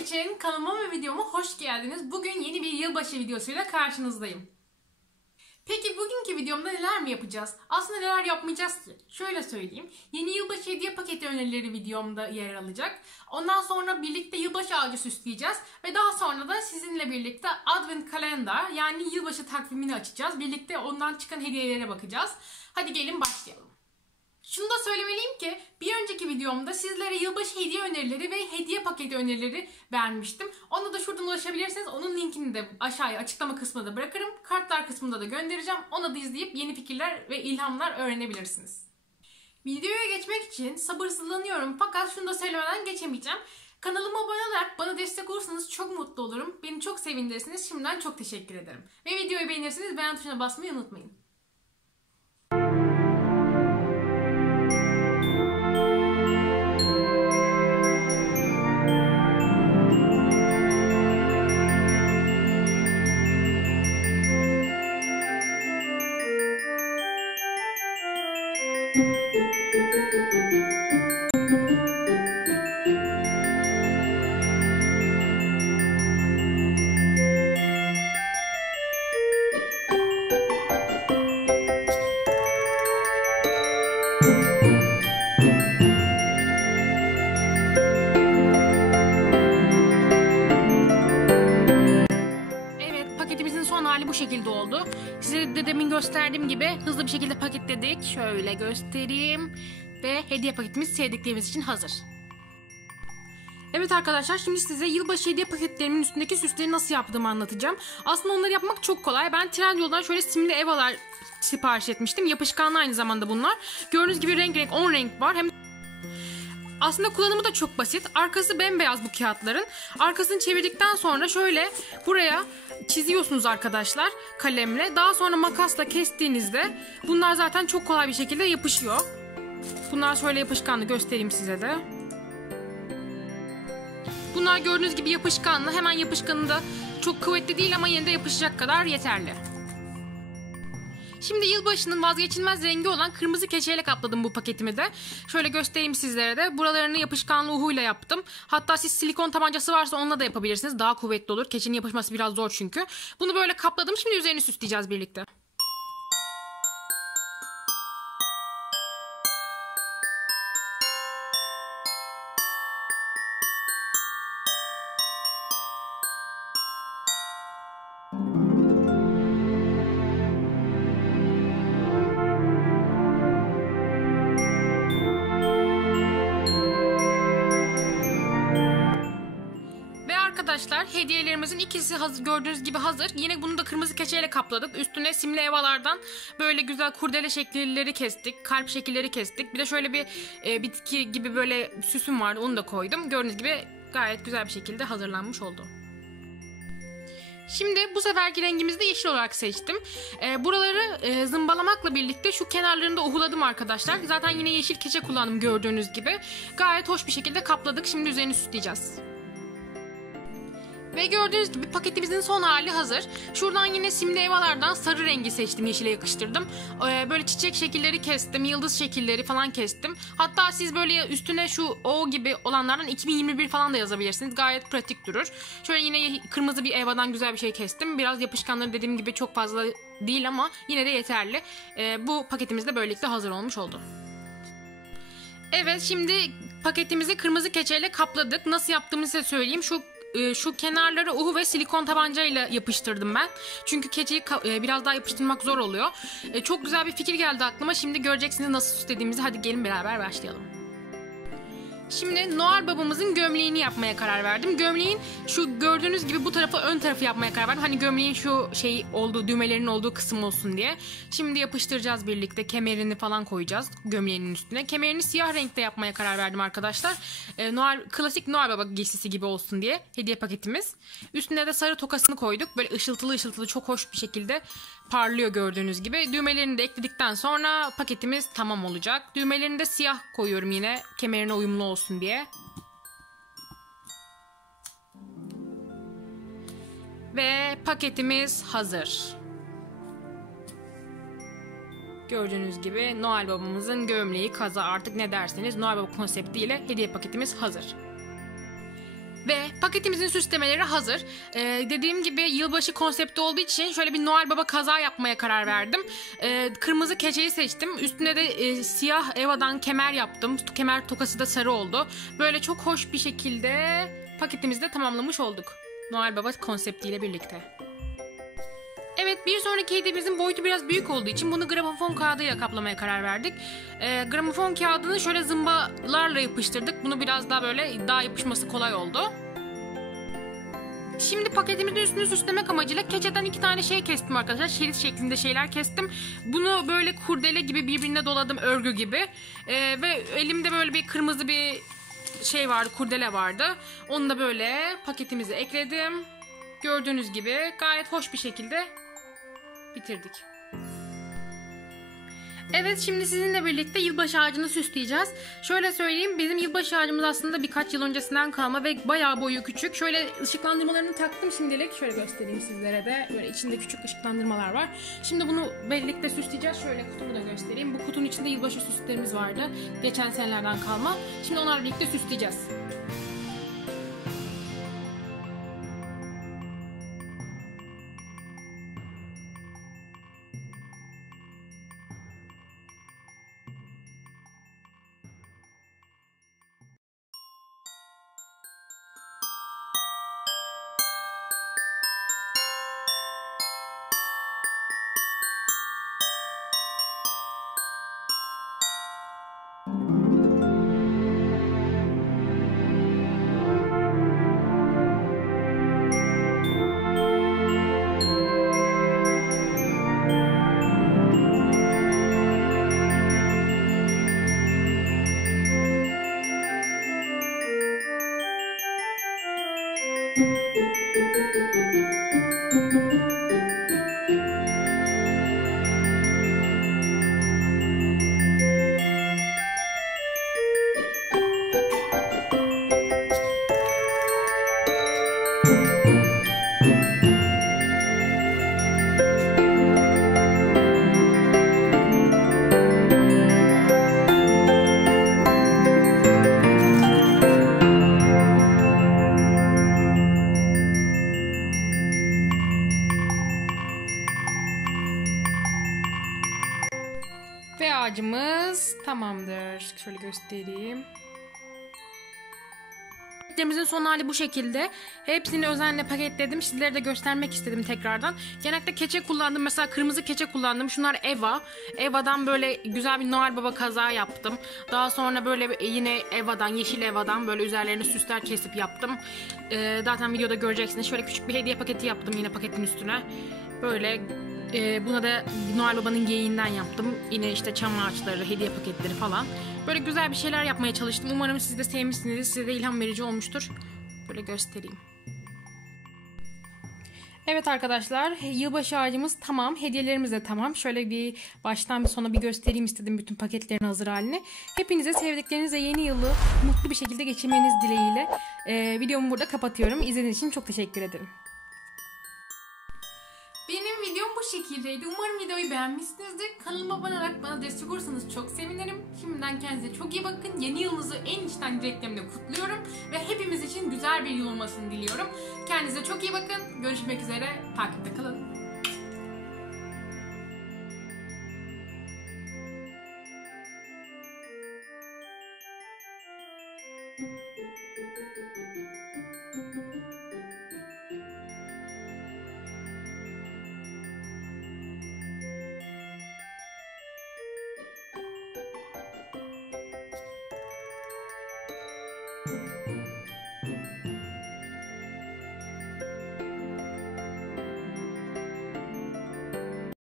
için kanalıma ve videoma hoş geldiniz. Bugün yeni bir yılbaşı videosuyla karşınızdayım. Peki bugünkü videomda neler mi yapacağız? Aslında neler yapmayacağız ki? Şöyle söyleyeyim. Yeni yılbaşı hediye paketi önerileri videomda yer alacak. Ondan sonra birlikte yılbaşı ağacı süsleyeceğiz. Ve daha sonra da sizinle birlikte Advent Kalender yani yılbaşı takvimini açacağız. Birlikte ondan çıkan hediyelere bakacağız. Hadi gelin başlayalım. Şunu da söylemeliyim ki bir önceki videomda sizlere yılbaşı hediye önerileri ve hediye paketi önerileri vermiştim. Ona da şuradan ulaşabilirsiniz. Onun linkini de aşağıya açıklama kısmına da bırakırım. Kartlar kısmında da göndereceğim. Ona da izleyip yeni fikirler ve ilhamlar öğrenebilirsiniz. Videoya geçmek için sabırsızlanıyorum fakat şunu da söylemeden geçemeyeceğim. Kanalıma abone olarak bana destek olursanız çok mutlu olurum. Beni çok sevindirirsiniz. Şimdiden çok teşekkür ederim. Ve videoyu beğenirseniz beğen tuşuna basmayı unutmayın. Paketimizin son hali bu şekilde oldu. Size de demin gösterdiğim gibi hızlı bir şekilde paketledik. Şöyle göstereyim. Ve hediye paketimiz sevdiklerimiz için hazır. Evet arkadaşlar, şimdi size yılbaşı hediye paketlerimin üstündeki süsleri nasıl yaptığımı anlatacağım. Aslında onları yapmak çok kolay. Ben Trendyol'dan şöyle simli evalar sipariş etmiştim. Yapışkanlı aynı zamanda bunlar. Gördüğünüz gibi renk 10 renk var. Hem aslında kullanımı da çok basit. Arkası bembeyaz bu kağıtların. Arkasını çevirdikten sonra şöyle buraya çiziyorsunuz arkadaşlar kalemle. Daha sonra makasla kestiğinizde bunlar zaten çok kolay bir şekilde yapışıyor. Bunlar şöyle yapışkanlı, göstereyim size de. Bunlar gördüğünüz gibi yapışkanlı. Hemen yapışkanı da çok kuvvetli değil ama yine de yapışacak kadar yeterli. Şimdi yılbaşının vazgeçilmez rengi olan kırmızı keçeyle kapladım bu paketimi de. Şöyle göstereyim sizlere de. Buralarını yapışkanlı uhuyla yaptım. Hatta siz silikon tabancası varsa onunla da yapabilirsiniz. Daha kuvvetli olur. Keçenin yapışması biraz zor çünkü. Bunu böyle kapladım. Şimdi üzerini süsleyeceğiz birlikte. Arkadaşlar hediyelerimizin ikisi hazır, gördüğünüz gibi hazır. Yine bunu da kırmızı keçeyle kapladık. Üstüne simli evalardan böyle güzel kurdele şekilleri kestik. Kalp şekilleri kestik. Bir de şöyle bir bitki gibi böyle süsüm vardı, onu da koydum. Gördüğünüz gibi gayet güzel bir şekilde hazırlanmış oldu. Şimdi bu seferki rengimizi de yeşil olarak seçtim. Buraları zımbalamakla birlikte şu kenarlarını da uhuladım arkadaşlar. Zaten yine yeşil keçe kullandım gördüğünüz gibi. Gayet hoş bir şekilde kapladık. Şimdi üzerini süsleyeceğiz. Ve gördüğünüz gibi paketimizin son hali hazır. Şuradan yine simli evalardan sarı rengi seçtim, yeşile yakıştırdım. Böyle çiçek şekilleri kestim, yıldız şekilleri falan kestim. Hatta siz böyle üstüne şu O gibi olanlardan 2021 falan da yazabilirsiniz. Gayet pratik durur. Şöyle yine kırmızı bir evadan güzel bir şey kestim. Biraz yapışkanları dediğim gibi çok fazla değil ama yine de yeterli. Bu paketimiz de böylelikle hazır olmuş oldu. Evet, şimdi paketimizi kırmızı keçeyle kapladık. Nasıl yaptığımızı size söyleyeyim. Şu kenarları uhu ve silikon tabancayla yapıştırdım ben. Çünkü keçeyi biraz daha yapıştırmak zor oluyor. Çok güzel bir fikir geldi aklıma. Şimdi göreceksiniz nasıl süslediğimizi. Hadi gelin beraber başlayalım. Şimdi Noel babamızın gömleğini yapmaya karar verdim. Gömleğin şu gördüğünüz gibi bu tarafı ön tarafı yapmaya karar verdim. Hani gömleğin şu şey olduğu, düğmelerinin olduğu kısım olsun diye. Şimdi yapıştıracağız birlikte. Kemerini falan koyacağız gömleğinin üstüne. Kemerini siyah renkte yapmaya karar verdim arkadaşlar. Klasik Noel baba giysisi gibi olsun diye hediye paketimiz. Üstüne de sarı tokasını koyduk. Böyle ışıltılı ışıltılı çok hoş bir şekilde parlıyor gördüğünüz gibi. Düğmelerini de ekledikten sonra paketimiz tamam olacak. Düğmelerini de siyah koyuyorum yine kemerine uyumlu olsun diye. Ve paketimiz hazır. Gördüğünüz gibi Noel babamızın gömleği, kaza, artık ne derseniz Noel baba konseptiyle hediye paketimiz hazır. Ve paketimizin süslemeleri hazır. Dediğim gibi yılbaşı konsepti olduğu için şöyle bir Noel Baba kaza yapmaya karar verdim. Kırmızı keçeyi seçtim. Üstüne de siyah Eva'dan kemer yaptım. Kemer tokası da sarı oldu. Böyle çok hoş bir şekilde paketimizi de tamamlamış olduk. Noel Baba konseptiyle birlikte. Evet, bir sonraki hediyemizin boyutu biraz büyük olduğu için bunu gramofon kağıdıyla kaplamaya karar verdik. Gramofon kağıdını şöyle zımbalarla yapıştırdık. Bunu biraz daha böyle daha yapışması kolay oldu. Şimdi paketimizin üstünü süslemek amacıyla keçeden 2 tane şey kestim arkadaşlar. Şerit şeklinde şeyler kestim. Bunu böyle kurdele gibi birbirine doladım, örgü gibi. Ve elimde böyle bir kırmızı bir şey vardı, kurdele vardı. Onu da böyle paketimize ekledim. Gördüğünüz gibi gayet hoş bir şekilde bitirdik. Evet, şimdi sizinle birlikte yılbaşı ağacını süsleyeceğiz. Şöyle söyleyeyim, bizim yılbaşı ağacımız aslında birkaç yıl öncesinden kalma ve bayağı boyu küçük. Şöyle ışıklandırmalarını taktım şimdilik. Şöyle göstereyim sizlere de. Böyle içinde küçük ışıklandırmalar var. Şimdi bunu birlikte süsleyeceğiz. Şöyle kutumu da göstereyim. Bu kutunun içinde yılbaşı süslerimiz vardı. Geçen senelerden kalma. Şimdi onlarla birlikte süsleyeceğiz. Ve ağacımız tamamdır. Şöyle göstereyim. Paketlerimizin son hali bu şekilde. Hepsini özenle paketledim. Sizlere de göstermek istedim tekrardan. Genellikle keçe kullandım. Mesela kırmızı keçe kullandım. Şunlar Eva. Eva'dan böyle güzel bir Noel Baba kazağı yaptım. Daha sonra böyle yine Eva'dan, yeşil Eva'dan böyle üzerlerine süsler kesip yaptım. Zaten videoda göreceksiniz. Şöyle küçük bir hediye paketi yaptım yine paketin üstüne. Böyle buna da Noel Baba'nın geyiğinden yaptım. Yine işte çam ağaçları, hediye paketleri falan. Böyle güzel bir şeyler yapmaya çalıştım. Umarım siz de sevmişsinizdir. Size de ilham verici olmuştur. Böyle göstereyim. Evet arkadaşlar, yılbaşı ağacımız tamam. Hediyelerimiz de tamam. Şöyle bir baştan bir sona bir göstereyim istedim bütün paketlerin hazır halini. Hepinize sevdiklerinizle yeni yılı mutlu bir şekilde geçirmeniz dileğiyle videomu burada kapatıyorum. İzlediğiniz için çok teşekkür ederim. Benim videom bu şekildeydi. Umarım videoyu beğenmişsinizdir. Kanalıma abone olarak bana destek olursanız çok sevinirim. Şimdiden kendinize çok iyi bakın. Yeni yılınızı en içten dileklerimle kutluyorum. Ve hepimiz için güzel bir yıl olmasını diliyorum. Kendinize çok iyi bakın. Görüşmek üzere. Takipte kalın.